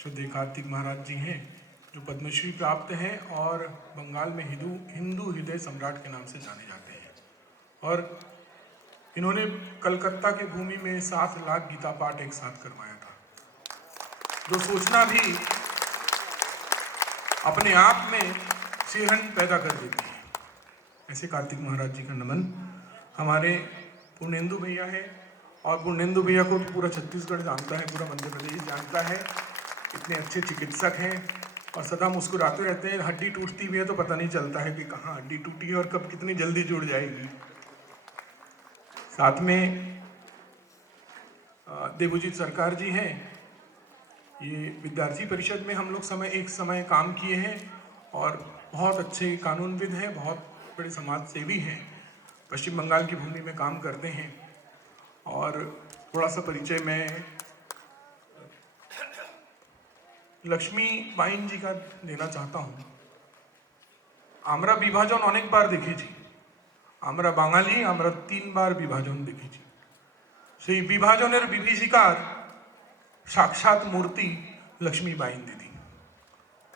श्रद्धेय कार्तिक महाराज जी हैं, जो पद्मश्री प्राप्त हैं और बंगाल में हिंदू हृदय सम्राट के नाम से जाने जाते हैं। और इन्होंने कलकत्ता की भूमि में 7 लाख गीता पाठ एक साथ करवाया था, जो सोचना भी अपने आप में सिहरन पैदा कर देती है। ऐसे कार्तिक महाराज जी का नमन। हमारे पूर्णेंदु भैया है, और पूर्णेंदु भैया को पूरा छत्तीसगढ़ जानता है, पूरा मध्य प्रदेश जानता है। इतने अच्छे चिकित्सक हैं और सदा मुस्कुराते रहते हैं। हड्डी टूटती भी है तो पता नहीं चलता है कि कहाँ हड्डी टूटी है और कब कितनी जल्दी जुड़ जाएगी। साथ में देवजीत सरकार जी हैं। ये विद्यार्थी परिषद में हम लोग एक समय काम किए हैं और बहुत अच्छे कानूनविद हैं, बहुत बड़े समाज सेवी हैं। पश्चिम बंगाल की भूमि में काम करते हैं। और थोड़ा सा परिचय मैं लक्ष्मी बाइन जी का देना चाहता हूँ। আমরা বিভাজন অনেকবার দেখেছি, আমরা বাঙালি, আমরা 3 বার বিভাজন দেখেছি। সেই বিভাজনের বিভীষিকার साक्षात मूर्ति लक्ष्मी बाइन दीदी।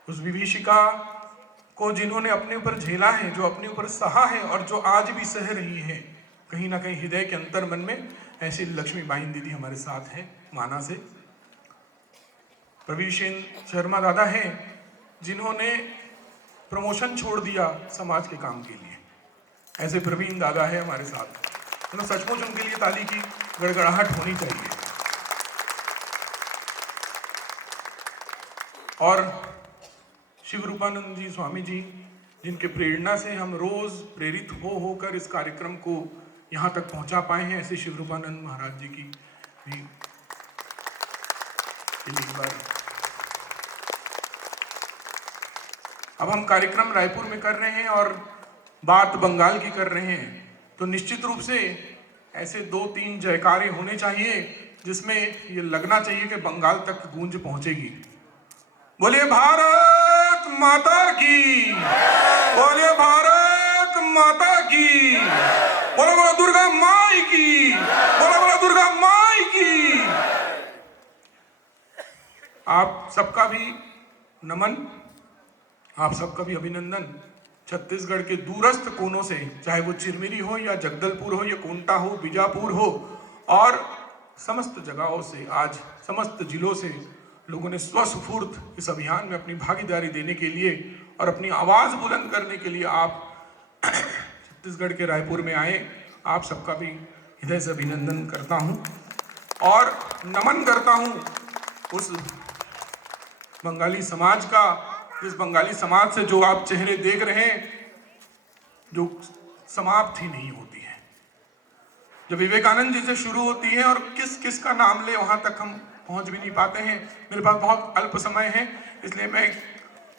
उस विभीषिका को जिन्होंने अपने ऊपर झेला है, जो अपने ऊपर सहा है और जो आज भी सह रही है कहीं ना कहीं हृदय के अंतर मन में, ऐसी लक्ष्मी बाइन दीदी हमारे साथ हैं माना से। प्रवीण शर्मा दादा हैं, जिन्होंने प्रमोशन छोड़ दिया समाज के काम के लिए। ऐसे प्रवीण दादा है हमारे साथ। तो सचमुच उनके लिए ताली की गड़गड़ाहट होनी चाहिए। और शिव रूपानंद जी स्वामी जी, जिनके प्रेरणा से हम रोज प्रेरित होकर इस कार्यक्रम को यहाँ तक पहुँचा पाए हैं, ऐसे शिव रूपानंद महाराज जी की भी एक बार। अब हम कार्यक्रम रायपुर में कर रहे हैं और बात बंगाल की कर रहे हैं, तो निश्चित रूप से ऐसे 2-3 जयकारे होने चाहिए जिसमें ये लगना चाहिए कि बंगाल तक गूंज पहुंचेगी। बोलिए भारत माता की, बोलिए भारत माता की, बोलो बोलो दुर्गा माई की, बोलो बोलो दुर्गा माई की। आप सबका भी नमन, आप सबका भी अभिनंदन। छत्तीसगढ़ के दूरस्थ कोनों से, चाहे वो चिरमिरी हो या जगदलपुर हो या कोंटा हो, बीजापुर हो, और समस्त जगहों से, आज समस्त जिलों से लोगों ने स्वस्फूर्त इस अभियान में अपनी भागीदारी देने के लिए और अपनी आवाज बुलंद करने के लिए आप छत्तीसगढ़ के रायपुर में आए। आप सबका भी हृदय से अभिनंदन करता हूं और नमन करता हूं उस बंगाली समाज का, जिस बंगाली समाज से जो आप चेहरे देख रहे हैं, जो समाप्त ही नहीं होती है, जो विवेकानंद जी से शुरू होती है और किस किस का नाम ले वहां तक हम पहुंच भी नहीं पाते हैं। मेरे पास बहुत अल्प समय है, इसलिए मैं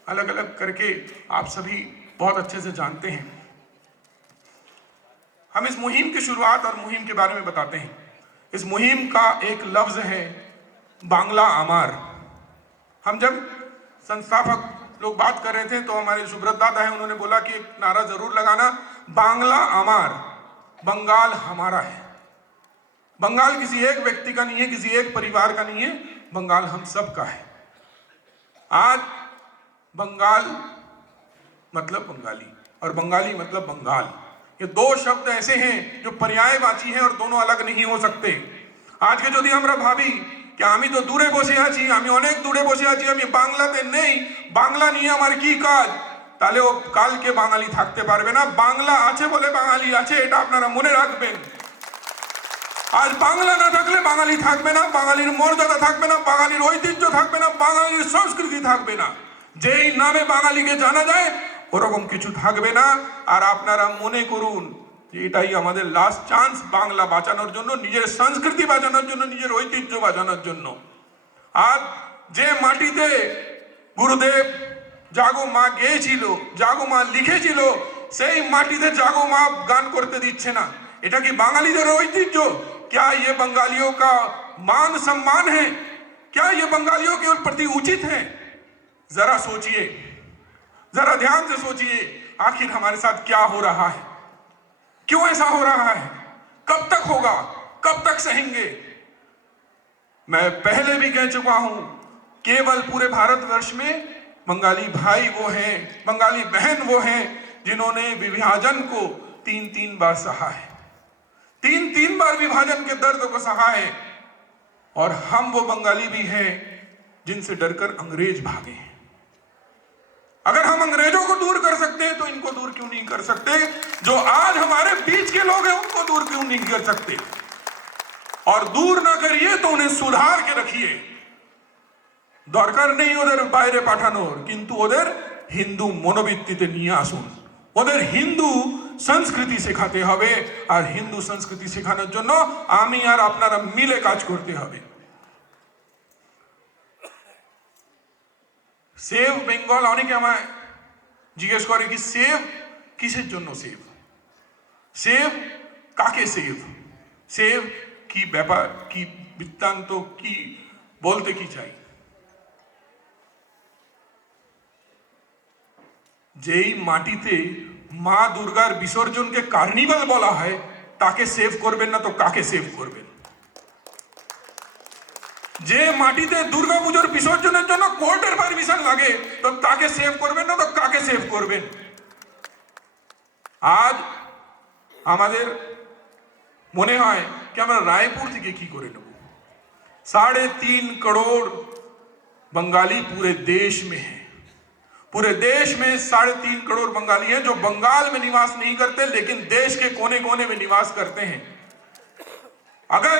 अलग अलग करके आप सभी बहुत अच्छे से जानते हैं। हम इस मुहिम की शुरुआत और मुहिम के बारे में बताते हैं। इस मुहिम का एक लफ्ज है बांग्ला आमार। हम जब संस्थापक लोग बात कर रहे थे तो हमारे सुब्रत दादा है, उन्होंने बोला कि एक नारा जरूर लगाना, बांग्ला आमार, बंगाल हमारा है। बंगाल किसी एक व्यक्ति का नहीं है, किसी एक परिवार का नहीं है, बंगाल हम सब का है। आज बंगाल मतलब बंगाली और बंगाली मतलब बंगाल, ये 2 शब्द ऐसे हैं जो पर्यायवाची हैं और दोनों अलग नहीं हो सकते। आज के যদি আমরা ভাবি कि আমি তো দূরে বসে আছি, আমি অনেক দূরে বসে আছি, আমি বাংলাতে নেই, বাংলা নিয়ে আমার কি কাজ, তাহলে ও কালকে বাঙালি থাকতে পারবে না। বাংলা আছে বলে বাঙালি আছে, এটা আপনারা মনে রাখবেন। आज बांग्ला ना থাকলে বাঙালি থাকবে না, বাঙালির মর্যাদা থাকবে না, বাঙালির ঐতিহ্য থাকবে না, বাঙালির সংস্কৃতি থাকবে না। যেই নামে বাঙালিকে জানা যায় ওরকম কিছু থাকবে না। আর আপনারা মনে করুন যে এটাই আমাদের লাস্ট চান্স বাংলা বাঁচানোর জন্য, নিজের সংস্কৃতি বাঁচানোর জন্য, নিজের ঐতিহ্য বাঁচানোর জন্য। আর যে মাটিতে গুরুদেব জাগো মা গেয়েছিল, জাগো মা লিখেছিল, সেই মাটিতে জাগো মা গান করতে দিচ্ছে না। এটা কি বাঙালিদের ঐতিহ্য? क्या ये बंगालियों का मान सम्मान है? क्या ये बंगालियों के प्रति उचित है? जरा सोचिए, जरा ध्यान से सोचिए, आखिर हमारे साथ क्या हो रहा है, क्यों ऐसा हो रहा है, कब तक होगा, कब तक सहेंगे? मैं पहले भी कह चुका हूं केवल पूरे भारतवर्ष में बंगाली भाई वो हैं, बंगाली बहन वो हैं जिन्होंने विभाजन को 3-3 बार सहा है, 3-3 बार विभाजन के दर्द को सहा है। और हम वो बंगाली भी हैं जिनसे डरकर अंग्रेज भागे हैं। अगर हम अंग्रेजों को दूर कर सकते हैं तो इनको दूर क्यों नहीं कर सकते? जो आज हमारे बीच के लोग हैं उनको दूर क्यों नहीं कर सकते? और दूर ना करिए तो उन्हें सुधार के रखिए। दरकार नहीं ওদের বাইরে পাঠানোর, কিন্তু ওদের হিন্দু মনোবৃত্তিতে নিয়ে আসুন। ওদের হিন্দু সংস্কৃতি শেখাতে হবে, আর হিন্দু সংস্কৃতি শেখানোর জন্য আমি আর আপনারা মিলে কাজ করতে হবে। সেভ বেঙ্গল, অনেকে আমায় জিজ্ঞেস করে কি সেভ কিসের জন্য সেভ, সেভ কাকে সেভ, সেভ কি ব্যাপার, কি বৃত্তান্ত, কি বলতে কি চাই। যেই মাটিতে মা দুর্গার বিসর্জনকে কার্নিভাল বলা হয় তাকে সেভ করবেন না তো কাকে সেভ করবেন? যে মাটিতে দুর্গাপুজোর বিসর্জনের জন্য কোর্টের পারমিশন লাগে তো তাকে সেভ করবেন না তো কাকে সেভ করবেন? আজ আমাদের মনে হয় कि আমরা রায়পুর থেকে কি করে নেব। 3.5 करोड़ बंगाली पूरे देश में है, पूरे देश में 3.5 करोड़ बंगाली हैं जो बंगाल में निवास नहीं करते लेकिन देश के कोने कोने में निवास करते हैं। अगर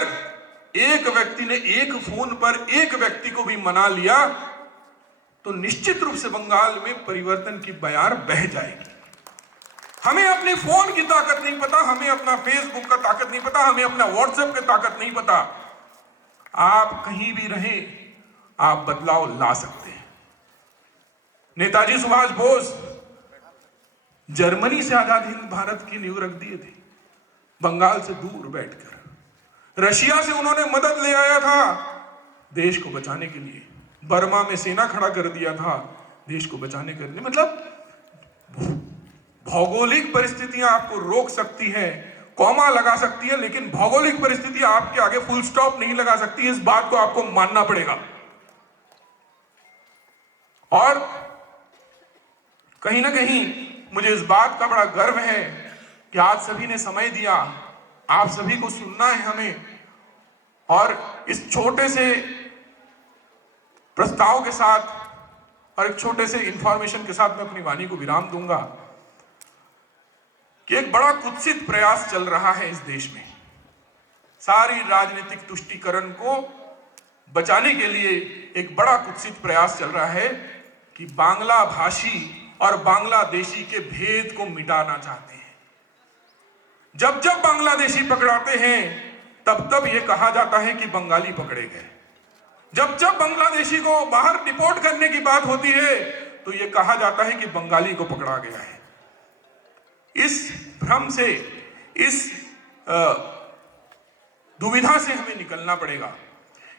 एक व्यक्ति ने एक फोन पर एक व्यक्ति को भी मना लिया तो निश्चित रूप से बंगाल में परिवर्तन की बयार बह जाएगी। हमें अपने फोन की ताकत नहीं पता, हमें अपना फेसबुक का ताकत नहीं पता, हमें अपना व्हाट्सएप की ताकत नहीं पता। आप कहीं भी रहें, आप बदलाव ला सकते हैं। नेताजी सुभाष बोस जर्मनी से आजाद हिंद भारत की नींव रख दिए थे, बंगाल से दूर बैठकर। रशिया से उन्होंने मदद ले आया था देश को बचाने के लिए, बर्मा में सेना खड़ा कर दिया था देश को बचाने के लिए। मतलब भौगोलिक परिस्थितियां आपको रोक सकती हैं, कॉमा लगा सकती है, लेकिन भौगोलिक परिस्थितियां आपके आगे फुल स्टॉप नहीं लगा सकती। इस बात को आपको मानना पड़ेगा। और कहीं ना कहीं मुझे इस बात का बड़ा गर्व है कि आज सभी ने समय दिया, आप सभी को सुनना है हमें। और इस छोटे से प्रस्ताव के साथ और एक छोटे से इंफॉर्मेशन के साथ मैं अपनी वाणी को विराम दूंगा कि एक बड़ा कुत्सित प्रयास चल रहा है इस देश में। सारी राजनीतिक तुष्टीकरण को बचाने के लिए एक बड़ा कुत्सित प्रयास चल रहा है कि बांग्ला भाषी और बांग्लादेशी के भेद को मिटाना चाहते हैं। जब जब बांग्लादेशी पकड़ाते हैं तब तब यह कहा जाता है कि बंगाली पकड़े गए। जब जब बांग्लादेशी को बाहर डिपोर्ट करने की बात होती है तो यह कहा जाता है कि बंगाली को पकड़ा गया है। इस भ्रम से, इस दुविधा से हमें निकलना पड़ेगा।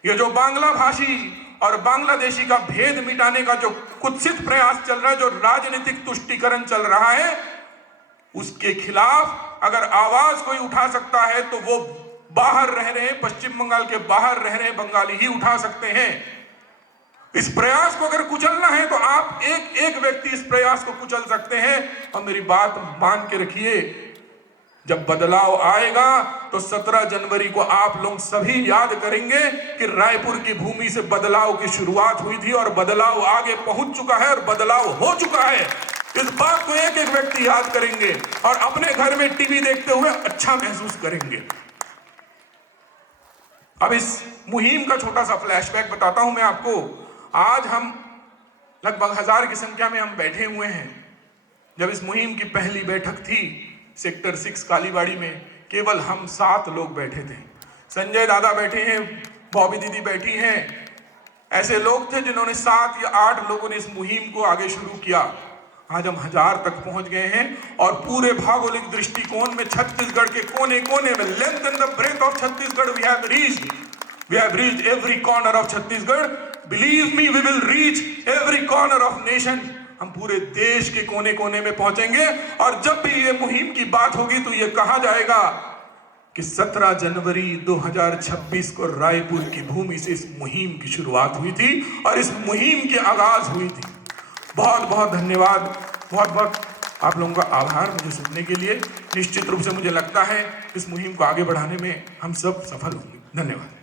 ये जो बांग्ला भाषी और बांग्लादेशी का भेद मिटाने का जो कुत्सित प्रयास चल रहा है, जो राजनीतिक तुष्टीकरण चल रहा है, उसके खिलाफ अगर आवाज कोई उठा सकता है तो वो बाहर रह रहे, पश्चिम बंगाल के बाहर रह रहे बंगाली ही उठा सकते हैं। इस प्रयास को अगर कुचलना है तो आप एक एक व्यक्ति इस प्रयास को कुचल सकते हैं। और मेरी बात मान के रखिए, जब बदलाव आएगा तो 17 जनवरी को आप लोग सभी याद करेंगे कि रायपुर की भूमि से बदलाव की शुरुआत हुई थी और बदलाव आगे पहुंच चुका है और बदलाव हो चुका है। इस बात को एक एक व्यक्ति याद करेंगे और अपने घर में टीवी देखते हुए अच्छा महसूस करेंगे। अब इस मुहिम का छोटा सा फ्लैशबैक बताता हूं मैं आपको। आज हम लगभग 1000 की संख्या में हम बैठे हुए हैं। जब इस मुहिम की पहली बैठक थी सेक्टर 6 कालीबाड़ी में, केवल हम 7 लोग बैठे थे। संजय दादा बैठे हैं, बॉबी दीदी बैठी हैं। ऐसे लोग थे जिन्होंने 7 या 8 लोगों ने इस मुहिम को आगे शुरू किया। आज हम 1000 तक पहुंच गए हैं और पूरे भौगोलिक दृष्टिकोण में छत्तीसगढ़ के कोने कोने में, length and the breadth of Chhattisgarh we have reached every corner of Chhattisgarh. Believe me, we will reach every corner of nation. हम पूरे देश के कोने कोने में पहुंचेंगे और जब भी ये मुहिम की बात होगी तो ये कहा जाएगा कि 17 जनवरी 2026 को रायपुर की भूमि से इस मुहिम की शुरुआत हुई थी और इस मुहिम की आगाज हुई थी। बहुत बहुत धन्यवाद, बहुत बहुत आप लोगों का आभार मुझे सुनने के लिए। निश्चित रूप से मुझे लगता है इस मुहिम को आगे बढ़ाने में हम सब सफल होंगे। धन्यवाद।